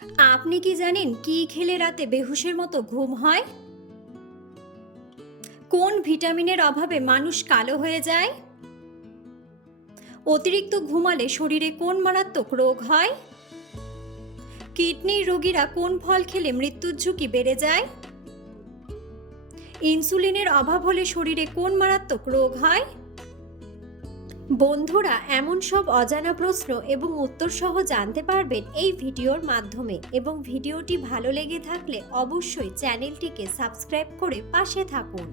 আপনি কি জানেন কি খেলে রাতে বেহুশের মতো ঘুম হয়? কোন ভিটামিনের অভাবে মানুষ কালো হয়ে যায়? অতিরিক্ত ঘুমালে শরীরে কোন মারাত্মক রোগ হয়? কিডনির রোগীরা কোন ফল খেলে মৃত্যুর ঝুঁকি বেড়ে যায়? ইনসুলিনের অভাব হলে শরীরে কোন মারাত্মক রোগ হয়? বন্ধুরা, এমন সব অজানা প্রশ্ন এবং উত্তর সহ জানতে পারবেন এই ভিডিওর মাধ্যমে, এবং ভিডিওটি ভালো লেগে থাকলে অবশ্যই চ্যানেলটিকে সাবস্ক্রাইব করে পাশে থাকুন।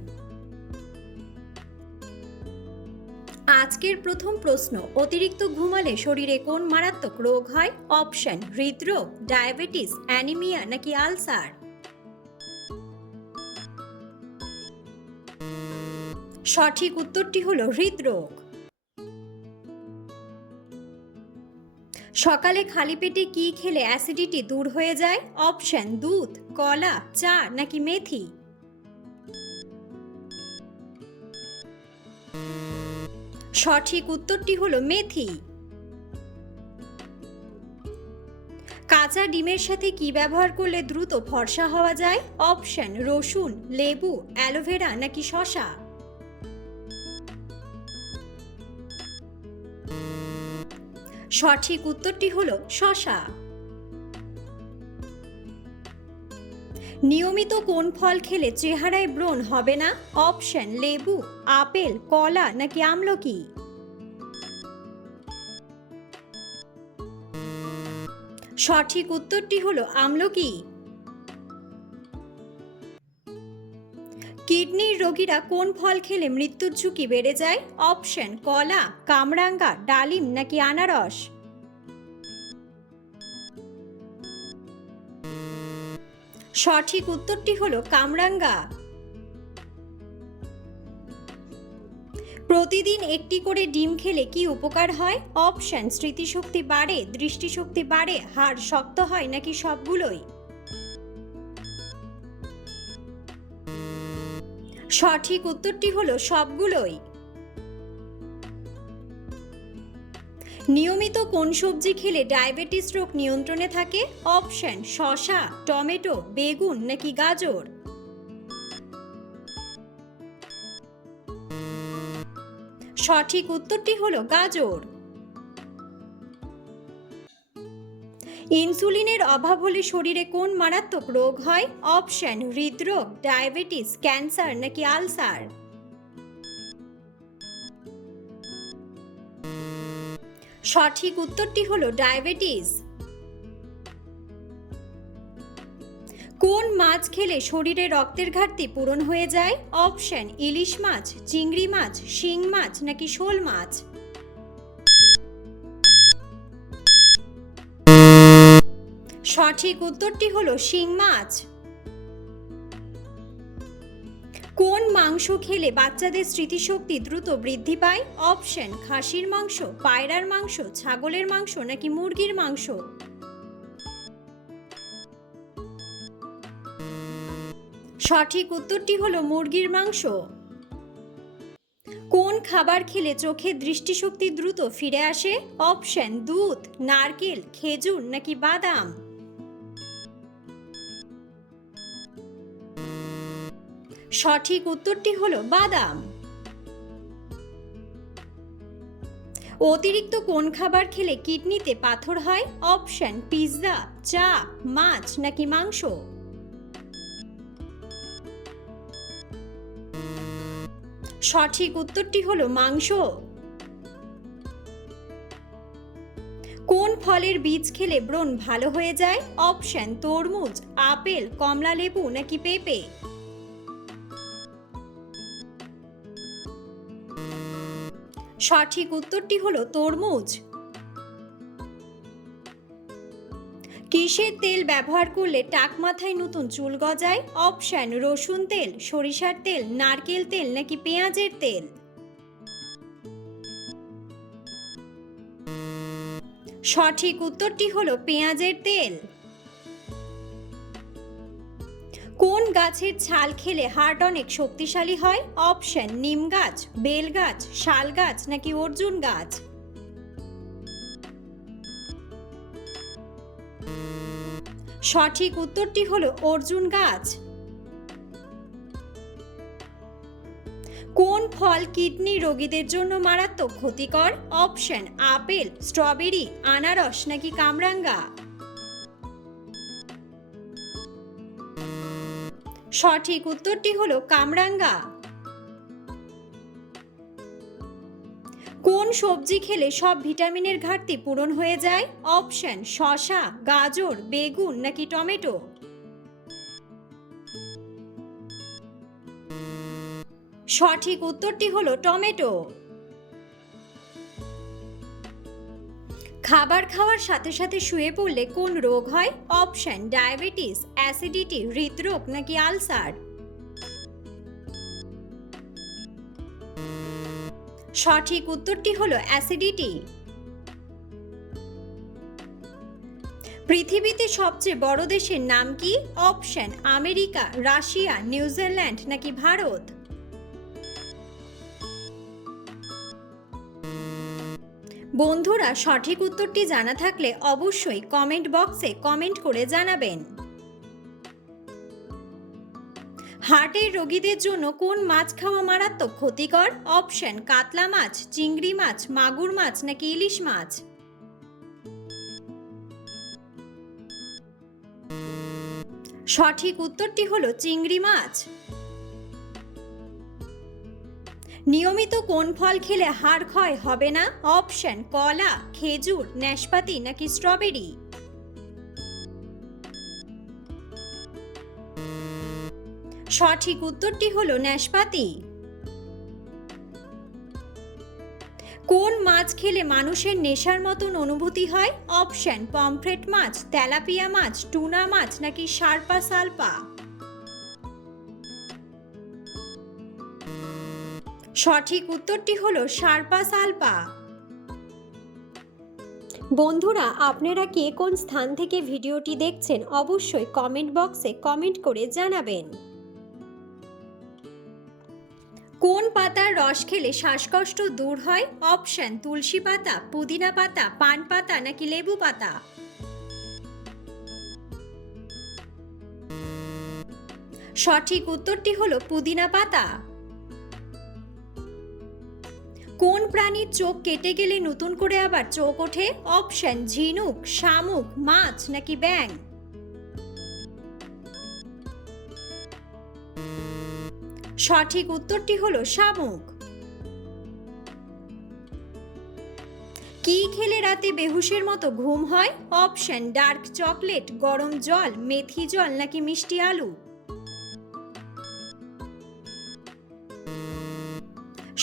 আজকের প্রথম প্রশ্ন, অতিরিক্ত ঘুমালে শরীরে কোন মারাত্মক রোগ হয়? অপশন: হৃদরোগ, ডায়াবেটিস, অ্যানিমিয়া নাকি আলসার? সঠিক উত্তরটি হলো হৃদরোগ। সকালে খালি পেটে কি খেলে অ্যাসিডিটি দূর হয়ে যায়? অপশন: দুধ, কলা, চা নাকি মেথি? সঠিক উত্তরটি হলো মেথি। কাঁচা ডিমের সাথে কি ব্যবহার করলে দ্রুত ফর্সা হওয়া যায়? অপশন: রসুন, লেবু, অ্যালোভেরা নাকি শসা? সঠিক উত্তরটি হলো শসা। নিয়মিত কোন ফল খেলে চেহারায় ব্রণ হবে না? অপশন: লেবু, আপেল, কলা নাকি আমলকি? সঠিক উত্তরটি হলো আমলকি। কিডনির রোগীরা কোন ফল খেলে মৃত্যুর ঝুঁকি বেড়ে যায়? অপশন: কলা, কামরাঙ্গা, ডালিম নাকি আনারস? সঠিক উত্তরটি হলো কামরাঙ্গা। প্রতিদিন একটি করে ডিম খেলে কি উপকার হয়? অপশন: স্মৃতিশক্তি বাড়ে, দৃষ্টিশক্তি বাড়ে, হাড় শক্ত হয় নাকি সবগুলোই? সঠিক উত্তরটি হলো সবগুলোই। নিয়মিত কোন সবজি খেলে ডায়াবেটিস রোগ নিয়ন্ত্রণে থাকে? অপশন: শসা, টমেটো, বেগুন নাকি গাজর? সঠিক উত্তরটি হলো গাজর। ইনসুলিনের অভাব হলে শরীরে কোন মারাত্মক রোগ হয়? অপশন: হৃদরোগ, ডায়াবেটিস, ক্যান্সার নাকি আলসার? সঠিক উত্তরটি হলো ডায়াবেটিস। কোন মাছ খেলে শরীরে রক্তের ঘাটতি পূরণ হয়ে যায়? অপশন: ইলিশ মাছ, চিংড়ি মাছ, শিং মাছ নাকি শোল মাছ? সঠিক উত্তরটি হলো শিং মাছ। কোন মাংস খেলে বাচ্চাদের স্মৃতিশক্তি দ্রুত বৃদ্ধি পায়? অপশন: খাসির মাংস, পায়রার মাংস, ছাগলের মাংস নাকি মুরগির মাংস? সঠিক উত্তরটি হলো মুরগির মাংস। কোন খাবার খেলে চোখের দৃষ্টিশক্তি দ্রুত ফিরে আসে? অপশন: দুধ, নারকেল, খেজুর নাকি বাদাম? সঠিক উত্তরটি হলো বাদাম। অতিরিক্ত কোন খাবার খেলে কিডনিতে পাথর হয়? অপশন: পিৎজা, চা, মাছ নাকি মাংস? সঠিক উত্তরটি হলো মাংস। কোন ফলের বীজ খেলে ব্রণ ভালো হয়ে যায়? অপশন: তরমুজ, আপেল, কমলা লেবু নাকি পেঁপে? সঠিক উত্তরটি হলো তরমুজ। কিসের তেল ব্যবহার করলে টাক মাথায় নতুন চুল গজায়? অপশন: রসুন তেল, সরিষার তেল, নারকেল তেল নাকি পেঁয়াজের তেল? সঠিক উত্তরটি হলো পেঁয়াজের তেল। কোন গাছের ছাল খেলে হার্ট অনেক শক্তিশালী হয়? অপশন: নিম গাছ, বেল গাছ, শাল গাছ নাকি অর্জুন গাছ? সঠিক উত্তরটি হলো অর্জুন গাছ। কোন ফল কিডনি রোগীদের জন্য মারাত্মক ক্ষতিকর? অপশন আপেল, স্ট্রবেরি, আনারস নাকি কামরাঙ্গা। সঠিক উত্তরটি হলো কামরাঙ্গা। কোন সবজি খেলে সব ভিটামিনের ঘাটতি পূরণ হয়ে যায়? অপশন শসা, গাজর, বেগুন নাকি টমেটো। সঠিক উত্তরটি হলো টমেটো। খাবার খাওয়ার সাথে সাথে শুয়ে পড়লে কোন রোগ হয়? অপশন ডায়াবেটিস, অ্যাসিডিটি, হৃদরোগ নাকি আলসার। সঠিক উত্তরটি হলো অ্যাসিডিটি। পৃথিবীতে সবচেয়ে বড় দেশের নাম কি? অপশন আমেরিকা, রাশিয়া, নিউজিল্যান্ড নাকি ভারত। বন্ধুরা, সঠিক উত্তরটি জানা থাকলে অবশ্যই কমেন্ট বক্সে কমেন্ট করে জানাবেন। হার্টের রোগীদের জন্য কোন মাছ খাওয়া মারাত্মক ক্ষতিকর? অপশন কাতলা মাছ, চিংড়ি মাছ, মাগুর মাছ নাকি ইলিশ মাছ। সঠিক উত্তরটি হলো চিংড়ি মাছ। নিয়মিত কোন ফল খেলে হাড় ক্ষয় হবে না? অপশন কলা, খেজুর, নাশপাতি নাকি স্ট্রবেরি। সঠিক উত্তরটি হলো নাশপাতি। কোন মাছ খেলে মানুষের নেশার মতন অনুভূতি হয়? অপশন পমফ্রেট মাছ, তেলাপিয়া মাছ, টুনা মাছ নাকি সার্পা সালপা। সঠিক উত্তরটি হলো সার্পা সালপা। বন্ধুরা, আপনারা কে কোন স্থান থেকে ভিডিওটি দেখছেন অবশ্যই কমেন্ট বক্সে কমেন্ট করে জানাবেন। কোন পাতার রস খেলে শ্বাসকষ্ট দূর হয়? অপশন তুলসী পাতা, পুদিনা পাতা, পান পাতা নাকি লেবু পাতা। সঠিক উত্তরটি হলো পুদিনা পাতা। কোন প্রাণীর চোখ কেটে গেলে নতুন করে আবার চোখ ওঠে? অপশন ঝিনুক, শামুক, মাছ নাকি ব্যাঙ। সঠিক উত্তরটি হলো শামুক। কি খেলে রাতে বেহুশের মতো ঘুম হয়? অপশন ডার্ক চকলেট, গরম জল, মেথি জল নাকি মিষ্টি আলু।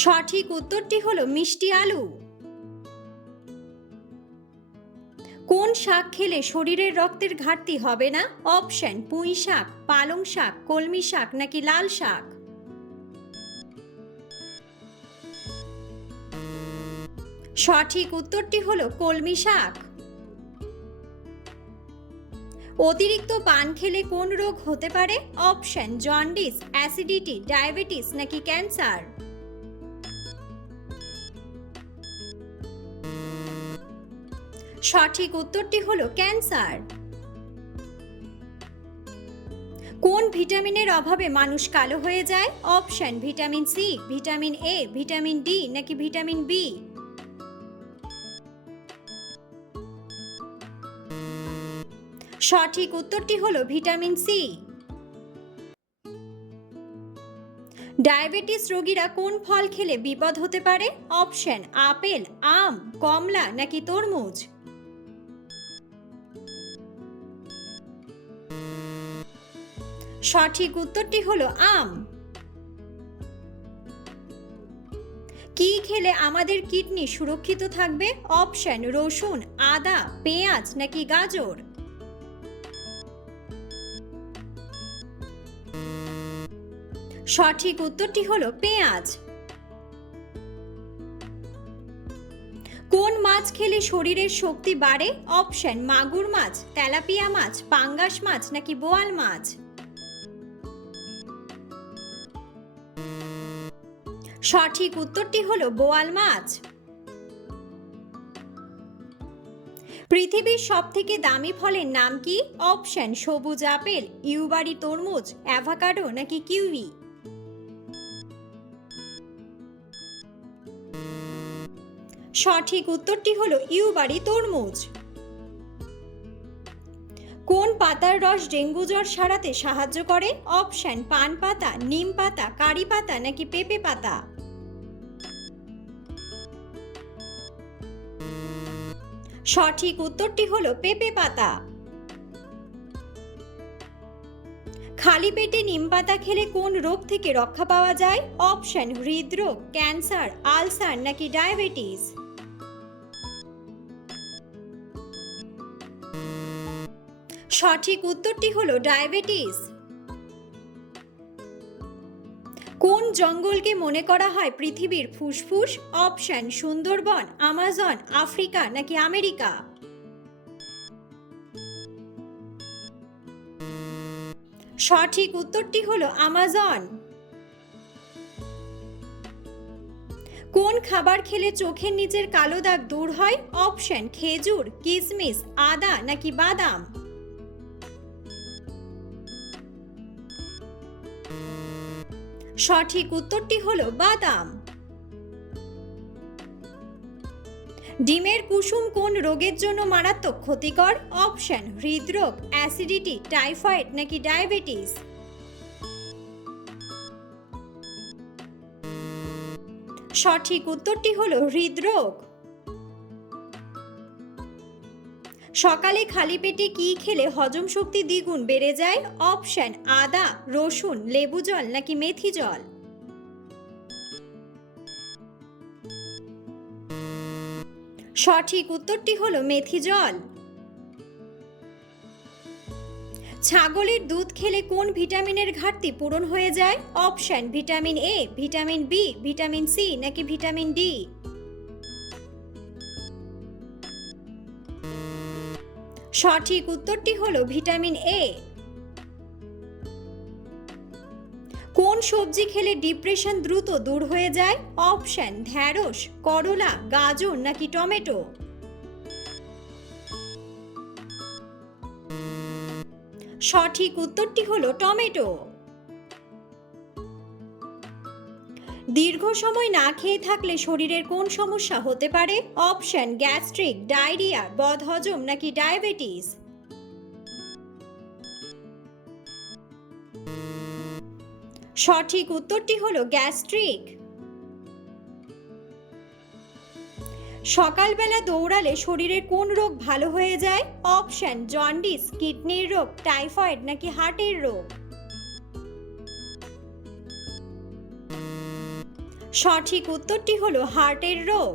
সঠিক উত্তরটি হলো মিষ্টি আলু। কোন শাক খেলে শরীরের রক্তের ঘাটতি হবে না? অপশন পুঁই শাক, পালং শাক, কলমি শাক নাকি লাল শাক। সঠিক উত্তরটি হলো কলমি শাক। অতিরিক্ত পান খেলে কোন রোগ হতে পারে? অপশন জন্ডিস, অ্যাসিডিটি, ডায়াবেটিস নাকি ক্যান্সার। সঠিক উত্তরটি হলো ক্যান্সার। কোন ভিটামিনের অভাবে মানুষ কালো হয়ে যায়? Option vitamin C, vitamin A, vitamin D নাকি ভিটামিন বি। সঠিক উত্তরটি হলো ভিটামিন সি। ডায়াবেটিস রোগীরা কোন ফল খেলে বিপদ হতে পারে? অপশন আপেল, আম, কমলা নাকি তরমুজ। সঠিক উত্তরটি হলো আম। কি খেলে আমাদের কিডনি সুরক্ষিত থাকবে? অপশন রসুন, আদা, পেঁয়াজ নাকি গাজর। সঠিক উত্তরটি হলো পেঁয়াজ। কোন মাছ খেলে শরীরের শক্তি বাড়ে? অপশন মাগুর মাছ, তেলাপিয়া মাছ, পাঙ্গাস মাছ নাকি বোয়াল মাছ। সঠিক উত্তরটি হলো বোয়াল মাছ। পৃথিবীর সবথেকে দামি ফলের নাম কি? অপশন সবুজ আপেল, ইউবারি তরমুজ, অ্যাভোকাডো নাকি কিউই। সঠিক উত্তরটি হলো ইউবারি তরমুজ। কোন পাতার রস ডেঙ্গু জ্বর সারাতে সাহায্য করে? অপশন পান পাতা, নিম পাতা, কারি পাতা নাকি পেঁপে পাতা। সঠিক উত্তরটি হলো পেঁপে পাতা। খালি পেটে নিম পাতা খেলে কোন রোগ থেকে রক্ষা পাওয়া যায়? অপশন হৃদরোগ, ক্যান্সার, আলসার নাকি ডায়াবেটিস। সঠিক উত্তরটি হলো ডায়াবেটিস। কোন জঙ্গলকে মনে করা হয় পৃথিবীর ফুসফুস? অপশন সুন্দরবন, আমাজন, আফ্রিকা নাকি আমেরিকা। সঠিক উত্তরটি হলো আমাজন। কোন খাবার খেলে চোখের নিচের কালো দাগ দূর হয়? অপশন খেজুর, কিশমিশ, আদা নাকি বাদাম। সঠিক উত্তরটি হলো বাদাম। ডিমের কুসুম কোন রোগের জন্য মারাত্মক ক্ষতিকর? অপশন হৃদরোগ, অ্যাসিডিটি, টাইফয়েড নাকি ডায়াবেটিস। সঠিক উত্তরটি হলো হৃদরোগ। সকালে খালি পেটে কি খেলে হজম শক্তি দ্বিগুণ বেড়ে যায়? অপশন আদা, রসুন, লেবু জল নাকি মেথি জল। সঠিক উত্তরটি হলো মেথি জল। ছাগলের দুধ খেলে কোন ভিটামিনের ঘাটতি পূরণ হয়ে যায়? Option vitamin A, vitamin B, vitamin C নাকি ভিটামিন ডি। সঠিক উত্তরটি হলো ভিটামিন এ। কোন সবজি খেলে ডিপ্রেশন দ্রুত দূর হয়ে যায়? অপশন ঢ্যাঁড়স, করলা, গাজর নাকি টমেটো। সঠিক উত্তরটি হলো টমেটো। দীর্ঘ সময় না খেয়ে থাকলে শরীরের কোন সমস্যা হতে পারে? অপশন গ্যাস্ট্রিক, ডায়রিয়া, বদহজম নাকি ডায়াবেটিস। সঠিক উত্তরটি হলো গ্যাস্ট্রিক। সকালবেলা দৌড়ালে শরীরের কোন রোগ ভালো হয়ে যায়? অপশন জন্ডিস, কিডনির রোগ, টাইফয়েড নাকি হার্টের রোগ। সঠিক উত্তরটি হলো হার্টের রোগ।